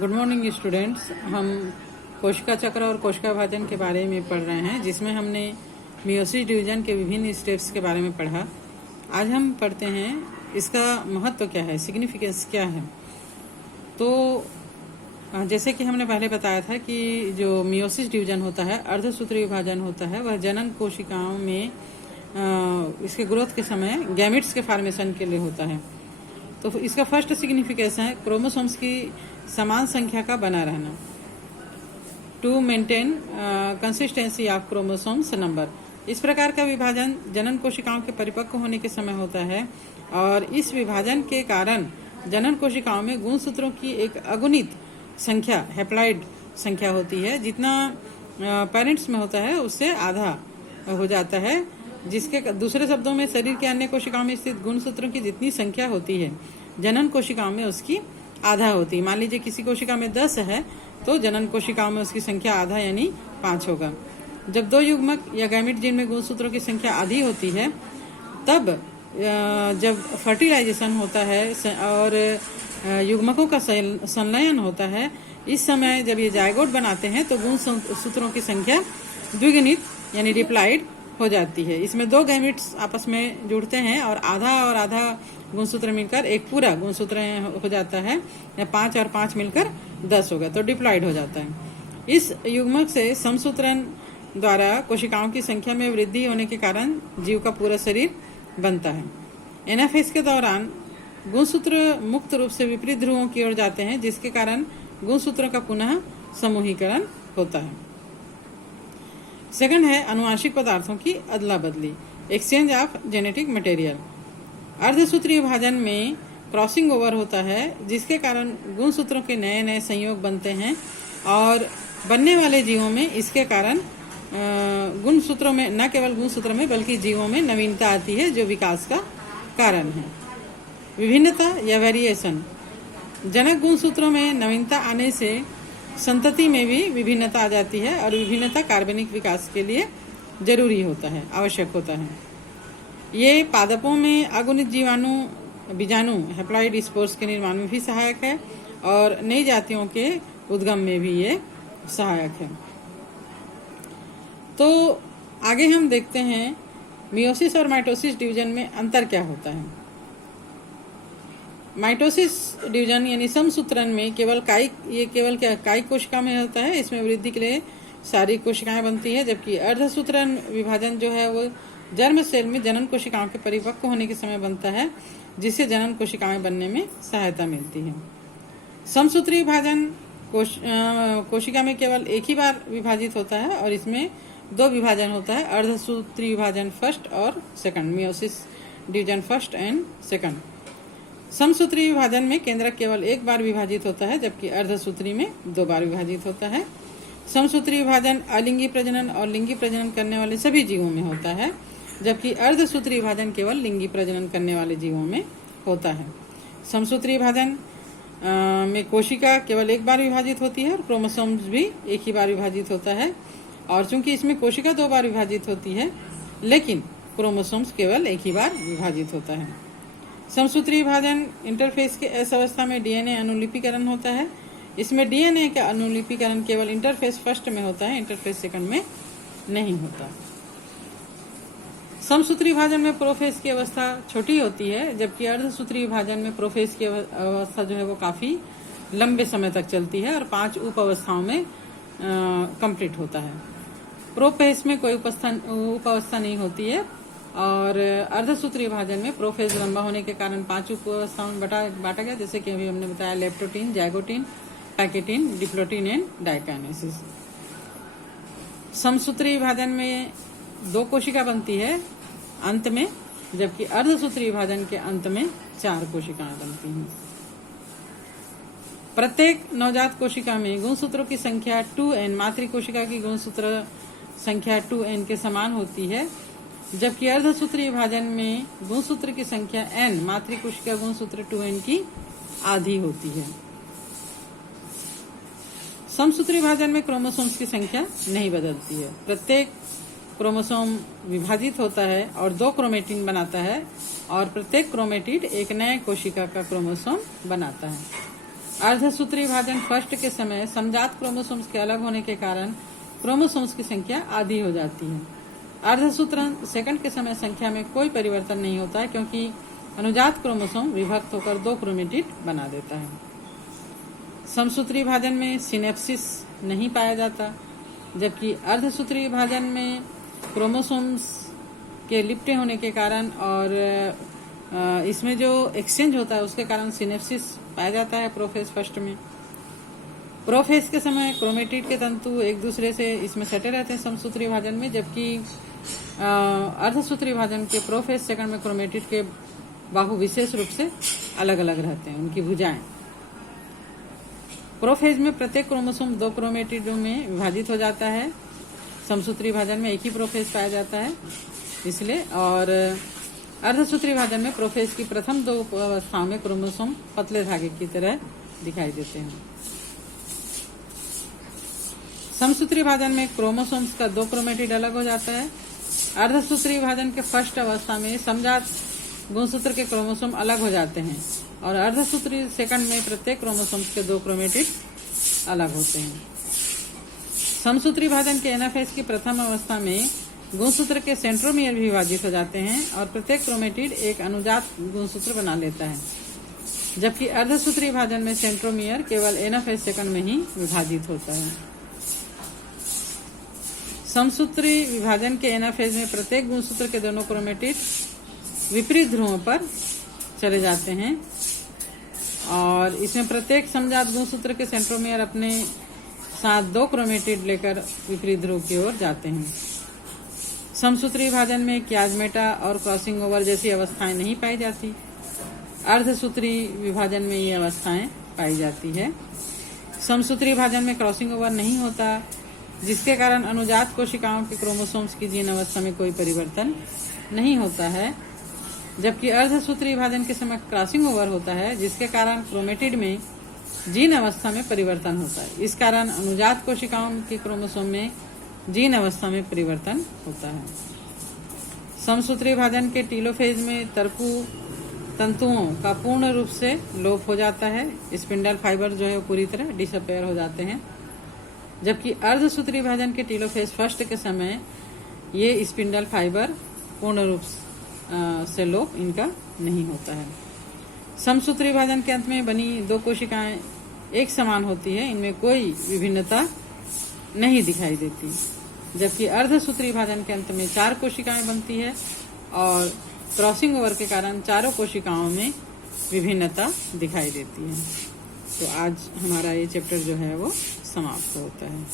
Good morning students. हम कोशिका चक्र और कोशिका विभाजन के बारे में पढ़ रहे हैं, जिसमें हमने मियोसिस डिवीजन के विभिन्न स्टेप्स के बारे में पढ़ा। आज हम पढ़ते हैं इसका महत्व क्या है, सिग्निफिकेंस क्या है। तो जैसे कि हमने पहले बताया था कि जो मियोसिस डिवीजन होता है, अर्धसूत्री विभाजन होता है, वह जनन कोशिकाओं में इसके ग्रोथ के समय गैमेट्स के फॉर्मेशन के लिए होता है। तो इसका फर्स्ट सिग्निफिकेंस है क्रोमोसोम्स की समान संख्या का बना रहना, to maintain consistency of chromosomes number. इस प्रकार का विभाजन जनन कोशिकाओं के परिपक्व होने के समय होता है और इस विभाजन के कारण जनन कोशिकाओं में गुणसूत्रों की एक अगुणित संख्या, हैप्लॉइड संख्या होती है। जितना पेरेंट्स में होता है उससे आधा हो जाता है, जिसके दूसरे शब्दों में शरीर के अन्य कोशिकाओं में स्थित गुणसूत्रों की जितनी संख्या होती है, जनन कोशिकाओं में उसकी आधा होती है। मान लीजिए किसी कोशिका में 10 है तो जनन कोशिकाओं में उसकी संख्या आधा यानी 5 होगा। जब दो युग्मक या गैमेट जिनमें गुणसूत्रों की संख्या आधी होती है, तब जब फर्टिलाइजेशन होता है और युग्मकों का संलयन होता है, इस समय जब ये जायगोट बनाते हैं तो गुणसूत्रों की संख्या द्विगुणित यानी डिप्लाइड हो जाती है। इसमें दो गैमेट्स आपस में जुड़ते हैं और आधा गुणसूत्र मिलकर एक पूरा गुणसूत्र हो जाता है, या 5 और 5 मिलकर 10 होगा, तो डिप्लॉइड हो जाता है। इस युग्मक से समसूत्रण द्वारा कोशिकाओं की संख्या में वृद्धि होने के कारण जीव का पूरा शरीर बनता है। एनाफेज के दौरान गुणसूत्र मुक्त रूप से विपरीत ध्रुवों की ओर जाते हैं, जिसके कारण गुणसूत्रों का पुनः समूहीकरण होता है। सेकंड है अनुवांशिक पदार्थों की अदला बदली, एक्सचेंज ऑफ जेनेटिक मटेरियल। अर्धसूत्रीय विभाजन में क्रॉसिंग ओवर होता है, जिसके कारण गुणसूत्रों के नए नए संयोग बनते हैं और बनने वाले जीवों में इसके कारण गुणसूत्रों में, न केवल गुणसूत्र में बल्कि जीवों में नवीनता आती है, जो विकास का कारण है। विभिन्नता या वेरिएशन, जनक गुणसूत्रों में नवीनता आने से संतति में भी विभिन्नता आ जाती है और विभिन्नता कार्बनिक विकास के लिए जरूरी होता है, आवश्यक होता है। ये पादपों में अगुणित बीजाणु हैप्लॉइड स्पोर्स के निर्माण में भी सहायक है और नई जातियों के उद्गम में भी ये सहायक है। तो आगे हम देखते हैं मियोसिस और माइटोसिस डिवीजन में अंतर क्या होता है। माइटोसिस डिवीजन यानी समसूत्रण में केवल कायिक कोशिका में होता है। इसमें वृद्धि के लिए शारीरिक कोशिकाएं बनती है, जबकि अर्धसूत्रण विभाजन जो है वो जर्म सेल में जनन कोशिकाओं के परिपक्व होने के समय बनता है, जिससे जनन कोशिकाएं बनने में सहायता मिलती है। समसूत्री विभाजन कोशिका में केवल एक ही बार विभाजित होता है और इसमें दो विभाजन होता है, अर्धसूत्री विभाजन फर्स्ट और second, meiosis division first and second. समसूत्री विभाजन में केंद्रक केवल एक बार विभाजित होता है, जबकि अर्धसूत्री में 2 बार विभाजित होता है। समसूत्री विभाजन अलिंगी प्रजनन और लिंगी प्रजनन करने वाले सभी जीवों में होता है, जबकि अर्धसूत्री विभाजन केवल लिंगी प्रजनन करने वाले जीवों में होता है। समसूत्री विभाजन में कोशिका केवल एक बार विभाजित होती है और क्रोमोसोम्स भी एक ही बार विभाजित होता है, और चूंकि इसमें कोशिका 2 बार विभाजित होती है लेकिन क्रोमोसोम्स केवल एक ही बार विभाजित होता है। समसूत्री विभाजन इंटरफेस के एस अवस्था में डीएनए अनुलिपीकरण होता है। इसमें डीएनए का अनुलिपीकरण केवल इंटरफेस फर्स्ट में होता है, इंटरफेस सेकंड में नहीं होता। समसूत्री विभाजन में प्रोफेज की अवस्था छोटी होती है, जबकि अर्धसूत्री विभाजन में प्रोफेज की अवस्था जो है वो काफी लंबे समय तक चलती है और 5 उप अवस्थाओं में कंप्लीट होता है। प्रोफेज में कोई उप अवस्था नहीं होती है और अर्धसूत्री विभाजन में प्रोफेज लंबा होने के कारण 5 उप अवस्थाओं में बांटा गया, जैसे कि अभी हमने बताया, leptotene, zygotene, pachytene, diplotene and diakinesis. समसूत्री विभाजन में 2 कोशिका बनती है अंत में, जबकि अर्धसूत्री विभाजन के अंत में 4 कोशिकाएं बनती हैं। प्रत्येक नवजात कोशिका में गुणसूत्रों की संख्या 2n मातृ कोशिका की गुणसूत्र संख्या 2n के समान होती है, जबकि अर्धसूत्री विभाजन में गुणसूत्र की संख्या n मातृ कोशिका गुणसूत्र 2n की आधी होती है। समसूत्री विभाजन में क्रोमोसोम्स की संख्या नहीं बदलती है। प्रत्येक क्रोमोसोम विभाजित होता है और 2 क्रोमेटिन बनाता है और प्रत्येक क्रोमेटिड एक नए कोशिका का क्रोमोसोम बनाता है। अर्धसूत्री विभाजन फर्स्ट के समय समजात क्रोमोसोम्स के अलग होने के कारण क्रोमोसोम्स की संख्या आधी हो जाती है। अर्धसूत्रण सेकंड के समय संख्या में कोई परिवर्तन नहीं होता है, क्योंकि अनुजात क्रोमोसोम विभक्त होकर 2 क्रोमेटिड बना देता है। समसूत्री विभाजन में सिनेप्सिस नहीं पाया जाता, जबकि अर्धसूत्री विभाजन में क्रोमोसोम्स के लिपटे होने के कारण और इसमें जो एक्सचेंज होता है उसके कारण सिनेप्सिस पाया जाता है प्रोफेज फर्स्ट में। प्रोफेज के समय क्रोमेटिड के तंतु एक दूसरे से इसमें सटे रहते हैं समसूत्री विभाजन में, जबकि अर्धसूत्री विभाजन के प्रोफेज सेकंड में क्रोमेटिड के बाहु विशेष रूप से अलग अलग रहते हैं, उनकी भुजाएं। प्रोफेज में प्रत्येक क्रोमोसोम 2 क्रोमेटिडों में विभाजित हो जाता है। समसूत्री विभाजन में एक ही प्रोफेज पाया जाता है इसलिए, और अर्धसूत्री विभाजन में प्रोफेज की प्रथम 2 अवस्थाओं में क्रोमोसोम पतले धागे की तरह दिखाई देते हैं। समसूत्री विभाजन में क्रोमोसोम्स का 2 क्रोमेटिड अलग हो जाता है। अर्धसूत्री विभाजन के फर्स्ट अवस्था में समजात गुणसूत्र के क्रोमोसोम अलग हो जाते हैं और अर्धसूत्री सेकंड में प्रत्येक क्रोमोसोम्स के 2 क्रोमेटिड अलग होते हैं। समसूत्री विभाजन के एनाफेज की प्रथम अवस्था में गुणसूत्र के सेंट्रोमियर भी विभाजित हो जाते हैं और प्रत्येक क्रोमेटिड एक अनुजात गुणसूत्र बना लेता है, जबकि अर्धसूत्री विभाजन में सेंट्रोमियर केवल एनाफेज सेकंड में ही विभाजित होता है। समसूत्री विभाजन के एनाफेज में प्रत्येक गुणसूत्र के दोनों क्रोमेटिड विपरीत ध्रुवों पर चले जाते हैं और इसमें प्रत्येक समजात गुणसूत्र के सेंट्रोमियर अपने साथ 2 क्रोमेटिड लेकर विपरीत ध्रुव की ओर जाते हैं। समसूत्री विभाजन में कियाजमेटा और क्रॉसिंग ओवर जैसी अवस्थाएं नहीं पाई जाती। अर्धसूत्री विभाजन में ये अवस्थाएं पाई जाती है। समसूत्री विभाजन में क्रॉसिंग ओवर नहीं होता, जिसके कारण अनुजात कोशिकाओं के क्रोमोसोम्स की जीन अवस्था में कोई परिवर्तन नहीं होता है, जबकि अर्धसूत्री विभाजन के समय क्रॉसिंग ओवर होता है, जिसके कारण क्रोमेटिड में जीन अवस्था में परिवर्तन होता है। इस कारण अनुजात कोशिकाओं के क्रोमोसोम में जीन अवस्था में परिवर्तन होता है। समसूत्री विभाजन के टीलोफेज में तरकु तंतुओं का पूर्ण रूप से लोप हो जाता है। स्पिंडल फाइबर जो है वो पूरी तरह डिसअपेयर हो जाते हैं, जबकि अर्धसूत्री विभाजन के टीलोफेज फर्स्ट के समय ये स्पिंडल फाइबर पूर्ण रूप से लोप इनका नहीं होता है। समसूत्री विभाजन के अंत में बनी 2 कोशिकाएं एक समान होती है, इनमें कोई विभिन्नता नहीं दिखाई देती, जबकि अर्धसूत्री विभाजन के अंत में 4 कोशिकाएं बनती है और क्रॉसिंग ओवर के कारण चारों कोशिकाओं में विभिन्नता दिखाई देती है। तो आज हमारा ये चैप्टर जो है वो समाप्त होता है।